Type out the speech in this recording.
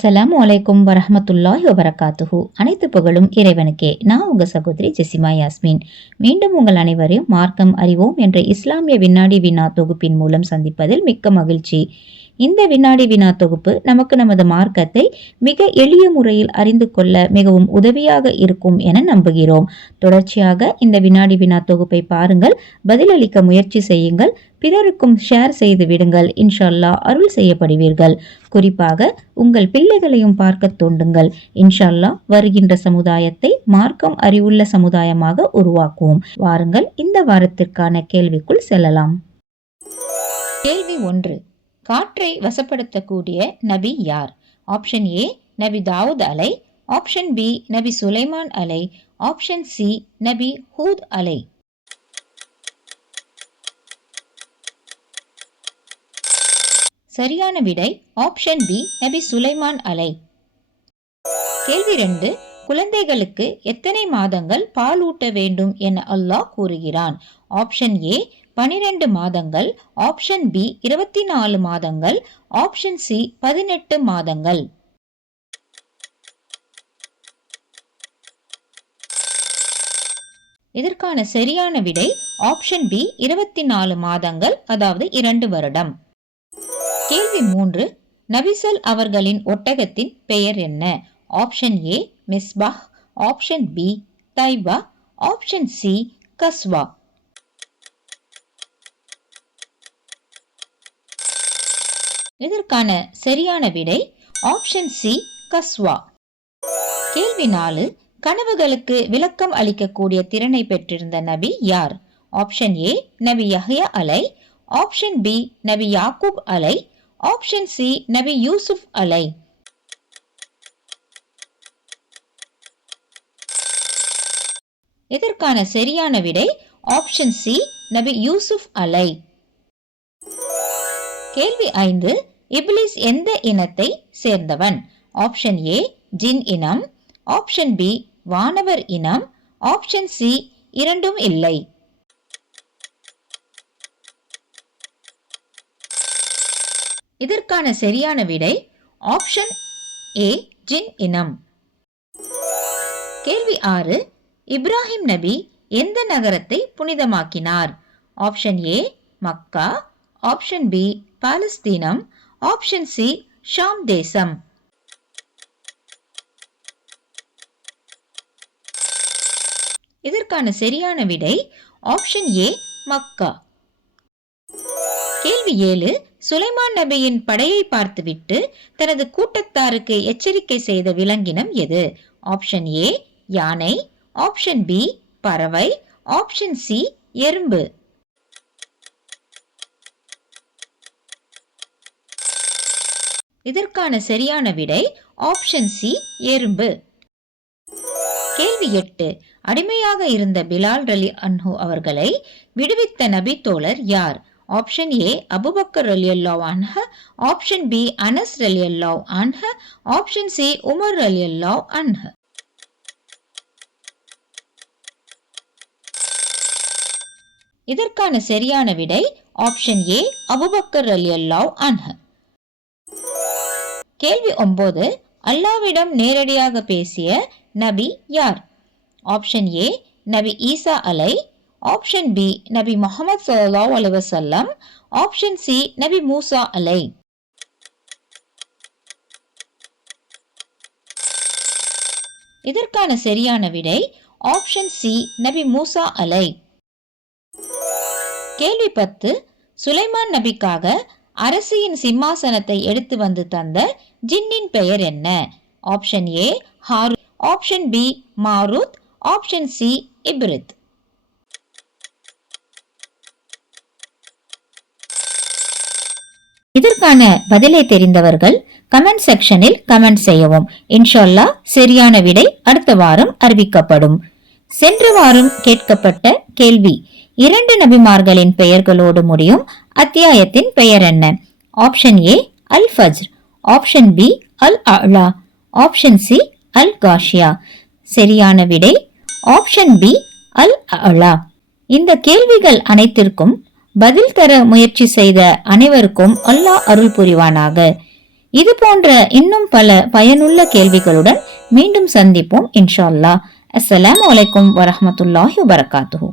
அஸ்ஸலாமு அலைக்கும் வரஹ்மத்துல்லாஹி வபரகாத்துஹு. அனைத்து புகழும் இறைவனுக்கே. நான் உங்க சகோதரி ஜெசிமா யாஸ்மின். மீண்டும் உங்கள் அனைவரையும் மார்க்கம் அறிவோம் என்ற இஸ்லாமிய வினாடி வினா தொகுப்பின் மூலம் சந்திப்பதில் மிக்க மகிழ்ச்சி. இந்த வினாடி வினா தொகுப்பு நமக்கு நமது மார்க்கத்தை மிக எளிய முறையில் அறிந்து கொள்ள மிகவும் உதவியாக இருக்கும் என நம்புகிறோம். தொடர்ச்சியாக இந்த வினாடி வினா தொகுப்பை பாருங்கள், பதிலளிக்க முயற்சி செய்யுங்கள், பிறருக்கும் ஷேர் செய்து விடுங்கள். இன்ஷா அல்லாஹ் அருள் செய்யப்படுவீர்கள். குறிப்பாக உங்கள் பிள்ளைகளையும் பார்க்க தோண்டுங்கள். இன்ஷா அல்லாஹ் வருகின்ற சமுதாயத்தை மார்க்கம் அறிவுள்ள சமுதாயமாக உருவாக்குவோம். வாருங்கள், இந்த வாரத்திற்கான கேள்விக்குள் செல்லலாம். கேள்வி 1. காற்றை வசப்படுத்தக்கூடிய நபி யார்? ஆப்ஷன் ஏ நபி தாவூத் அலை, ஆப்ஷன் பி நபி சுலைமான் அலை, ஆப்ஷன் சி நபி ஹூத் அலை. சரியான விடை ஆப்ஷன் பி நபி சுலைமான் அலை. கேள்வி 2. குழந்தைகளுக்கு எத்தனை மாதங்கள் பால் ஊட்ட வேண்டும் என அல்லாஹ் கூறுகிறான்? ஆப்ஷன் ஏ 12 மாதங்கள், ஆப்ஷன் பி 24 மாதங்கள், ஆப்ஷன் சி 18 மாதங்கள். இதற்கான சரியான விடை ஆப்ஷன் பி 24 மாதங்கள், அதாவது 2 வருடம். கேள்வி 3. நபிசல் அவர்களின் ஒட்டகத்தின் பெயர் என்ன? Option A Misbah, option B Taiba, option C Qaswa. இதற்கான சரியான விடை ஆப்ஷன் சி கஸ்வா. கேள்வி 4. கனவுகளுக்கு விளக்கம் அளிக்கக்கூடிய திறனை பெற்றிருந்த நபி யார்? ஆப்ஷன் ஏ நபி யஹ்யா அலை, ஆப்ஷன் பி நபி யாக்கூப் அலை, ஆப்ஷன் சி நபி யூசுப் அலை. இதற்கான சரியான விடை ஆப்ஷன் சி நபி யூசுப் அலை. கேள்வி 5. இப்லிஸ் எந்த இனத்தை சேர்ந்தவன்? ஆப்ஷன் ஏ ஜின் இனம், ஆப்ஷன் பி வானவர் இனம், ஆப்ஷன் சி இரண்டும் இல்லை. இதற்கான சரியான விடை ஆப்ஷன் ஏ ஜின் இனம். கேள்வி 6. இப்ராஹிம் நபி எந்த நகரத்தை புனிதமாக்கினார்? Option A Makkah, option B பாலஸ்தீனம், ஆப்ஷன் சி ஷாம் தேசம். இதற்கான சரியான விடை ஆப்ஷன் ஏ மக்கா. கேள்வி 7. சுலைமான் நபியின் படையை பார்த்துவிட்டு தனது கூட்டத்தாருக்கு எச்சரிக்கை செய்த விலங்கினம் எது? ஆப்ஷன் ஏ யானை, ஆப்ஷன் பி பறவை, ஆப்ஷன் சி எறும்பு. இதற்கான சரியான விடை ஆப்ஷன் சி எறும்பு. கேள்வி 8. அடிமையாக இருந்த பிலால் ரலியல்லாஹு அவர்களை விடுவித்த நபி தோழர் யார்? ஆப்ஷன் ஏ அபூபக்கர் ரலியல்லாஹு அன்ஹு, ஆப்ஷன் பி அனஸ் ரலியல்லாஹு அன்ஹு, ஆப்ஷன் சி உமர் ரலியல்லாஹு அன்ஹு. இதற்கான சரியான விடை ஆப்ஷன் ஏ அபூபக்கர் ரலியல்லாஹு அன்ஹு. கேள்வி 9. அல்லாஹ்விடம் நேரடியாக பேசிய நபி யார்? ஆப்ஷன் ஏ நபி ஈசா அலை, ஆப்ஷன் பி நபி முஹம்மது ஸல்லல்லாஹு அலைஹி வஸல்லம், ஆப்ஷன் சி நபி மூசா அலை. இதற்கான சரியான விடை ஆப்ஷன் சி நபி மூசா அலை. கேள்வி 10. சுலைமான் நபிக்காக அரசியின் சிம்மாசனத்தை எடுத்து வந்து தந்த ஜின்னின் பெயர் என்ன? Option A Harut, option B Marut, option C Ifrit. இதற்கான பதிலை தெரிந்தவர்கள் கமெண்ட் செக்ஷனில் கமெண்ட் செய்யவும். இன்ஷா அல்லாஹ் சரியான விடை அடுத்த வாரம் அறிவிக்கப்படும். சென்ற வாரம் கேட்கப்பட்ட கேள்வி: 2 நபிமார்களின் பெயர்களோடு முடியும் அத்தியாயத்தின் பெயர் என்ன? Option A Al Fajr, option B Al Ala, option C அல் காஷியா. சரியான விடை ஆப்ஷன் பி அல் அலா. இந்த கேள்விகள் அனைத்திற்கும் பதில் தர முயற்சி செய்த அனைவருக்கும் அல்லாஹ் அருள் புரிவானாக. இது போன்ற இன்னும் பல பயனுள்ள கேள்விகளுடன் மீண்டும் சந்திப்போம் இன்ஷா அல்லாஹ். அஸ்ஸலாமு அலைக்கும் வரஹ்மத்துல்லாஹி வபரகாத்துஹு.